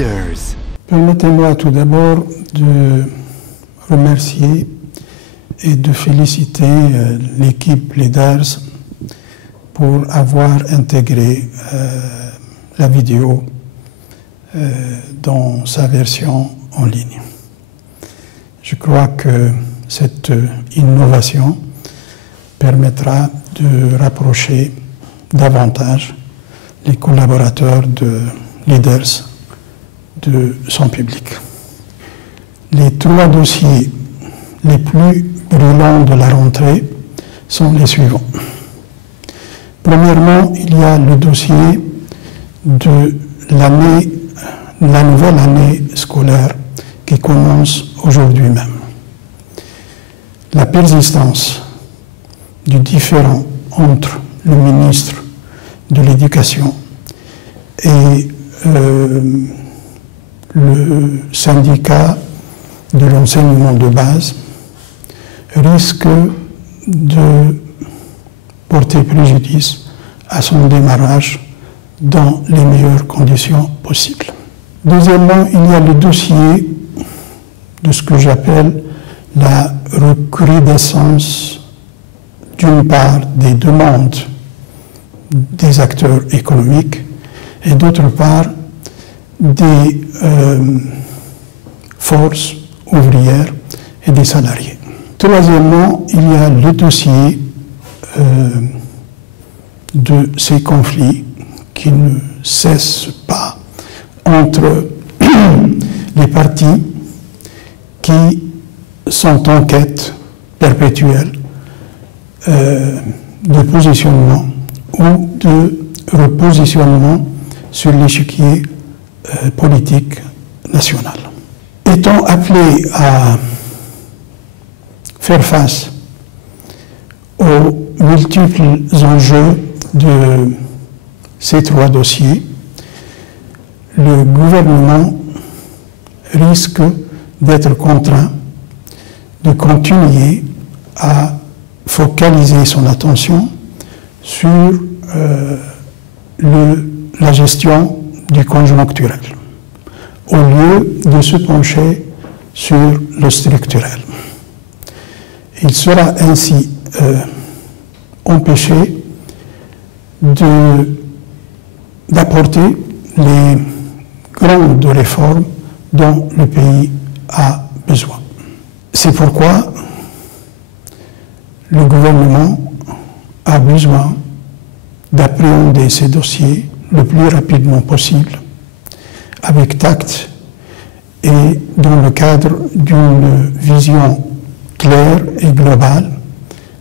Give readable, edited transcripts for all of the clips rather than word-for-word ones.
Leaders. Permettez-moi tout d'abord de remercier et de féliciter l'équipe Leaders pour avoir intégré la vidéo dans sa version en ligne. Je crois que cette innovation permettra de rapprocher davantage les collaborateurs de Leaders de son public. Les 3 dossiers les plus brûlants de la rentrée sont les suivants. Premièrement, il y a le dossier de la nouvelle année scolaire qui commence aujourd'hui même. La persistance du différend entre le ministre de l'Éducation et le syndicat de l'enseignement de base risque de porter préjudice à son démarrage dans les meilleures conditions possibles. Deuxièmement, il y a le dossier de ce que j'appelle la recrudescence d'une part des demandes des acteurs économiques et d'autre part des forces ouvrières et des salariés. Troisièmement, il y a le dossier de ces conflits qui ne cessent pas entre les partis qui sont en quête perpétuelle de positionnement ou de repositionnement sur l'échiquier politique national. Étant appelés à faire face aux multiples enjeux de ces 3 dossiers, le gouvernement risque d'être contraint de continuer à focaliser son attention sur la gestion du conjoncturel, au lieu de se pencher sur le structurel. Il sera ainsi empêché d'apporter les grandes réformes dont le pays a besoin. C'est pourquoi le gouvernement a besoin d'appréhender ces dossiers le plus rapidement possible, avec tact et dans le cadre d'une vision claire et globale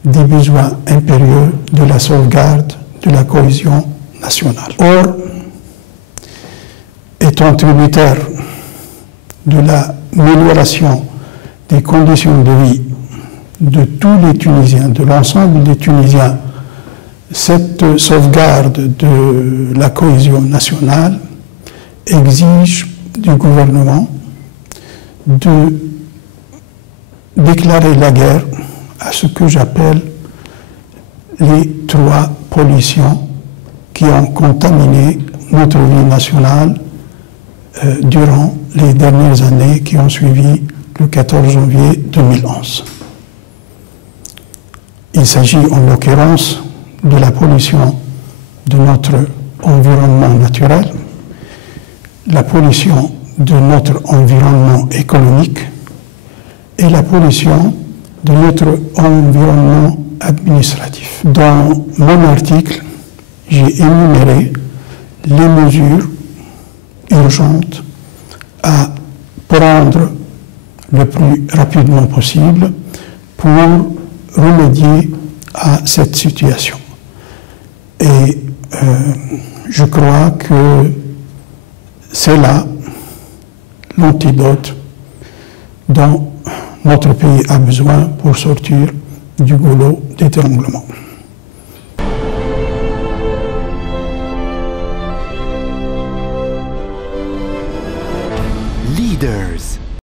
des besoins impérieux de la sauvegarde de la cohésion nationale. Or, étant tributaire de l'amélioration des conditions de vie de tous les Tunisiens, de l'ensemble des Tunisiens, cette sauvegarde de la cohésion nationale exige du gouvernement de déclarer la guerre à ce que j'appelle les 3 pollutions qui ont contaminé notre vie nationale durant les dernières années qui ont suivi le 14 janvier 2011. Il s'agit en l'occurrence de la pollution de notre environnement naturel, la pollution de notre environnement économique et la pollution de notre environnement administratif. Dans mon article, j'ai énuméré les mesures urgentes à prendre le plus rapidement possible pour remédier à cette situation. Et je crois que c'est là l'antidote dont notre pays a besoin pour sortir du goulot d'étranglement. Leaders.